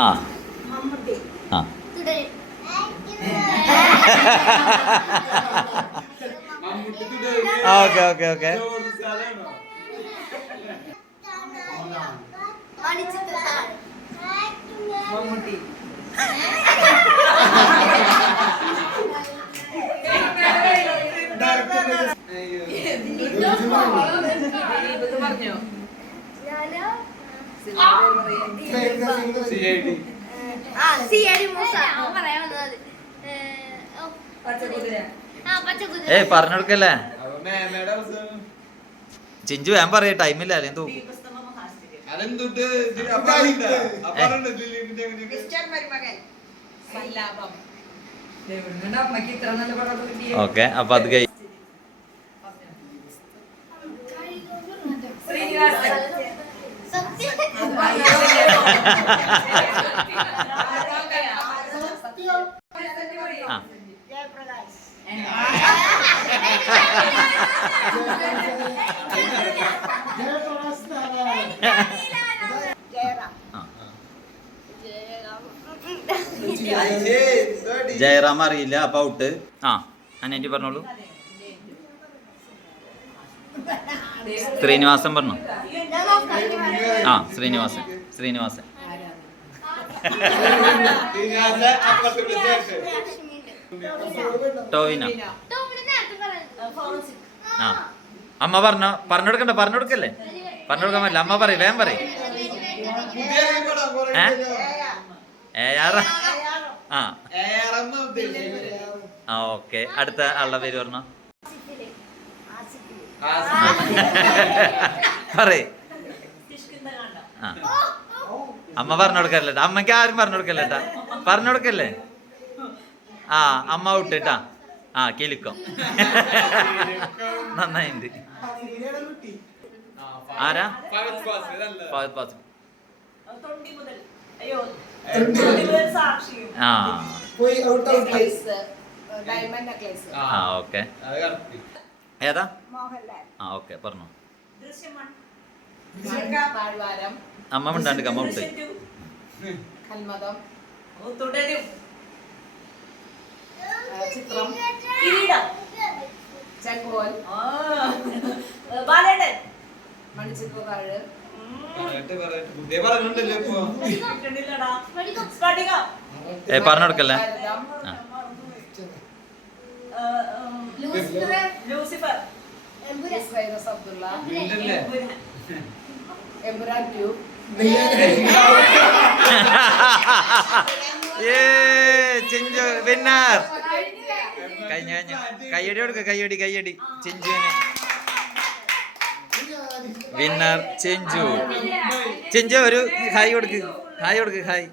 ആ ആ okay okay okay ഏയ് പറഞ്ഞെടുക്കല്ലേ ചിഞ്ചു ഞാൻ പറയാ ടൈമില്ല അല്ലെങ്കിൽ തൂക്കും ഓക്കെ അപ്പൊ അത് കഴി ജയറാം അറിയില്ല അപ്പൊ ഔട്ട്. ആ അനേറ്റി പറഞ്ഞോളൂ. ശ്രീനിവാസൻ പറഞ്ഞു. ആ ശ്രീനിവാസൻ ശ്രീനിവാസൻ ടോവിന. ആ അമ്മ പറഞ്ഞെടുക്കല്ലേ പറഞ്ഞെടുക്കാൻ പറ്റില്ല. അമ്മ പറയും വേഗം പറയും. ആ ആ ഓക്കെ. അടുത്ത ആളുടെ പേര് പറഞ്ഞോ. പറയ്. ആ അമ്മ പറഞ്ഞെടുക്കല്ലേട്ടാ. അമ്മയ്ക്ക് ആരും പറഞ്ഞെടുക്കല്ലേട്ടാ. പറഞ്ഞെടുക്കല്ലേ. ആ അമ്മ വിട്ടിട്ടാ. ആ കിലുക്കം നന്നായിണ്ട്. ആരാ? ആ ഓക്കെ. ഏതാ? ആ ഓക്കെ പറഞ്ഞു. അമ്മ മിണ്ടാണ്ട് അമ്മ വിട്ട്. പറഞ്ഞെടുക്കല്ലേ. ചിഞ്ചു വിന്നർ. കഴിഞ്ഞ കയ്യടി കൊടുക്ക. കയ്യടി ചിഞ്ചുവിന്. വിന്നർ ചിഞ്ചു. ചിഞ്ചു ഒരു ഹായ് കൊടുക്ക്. ഹായ്.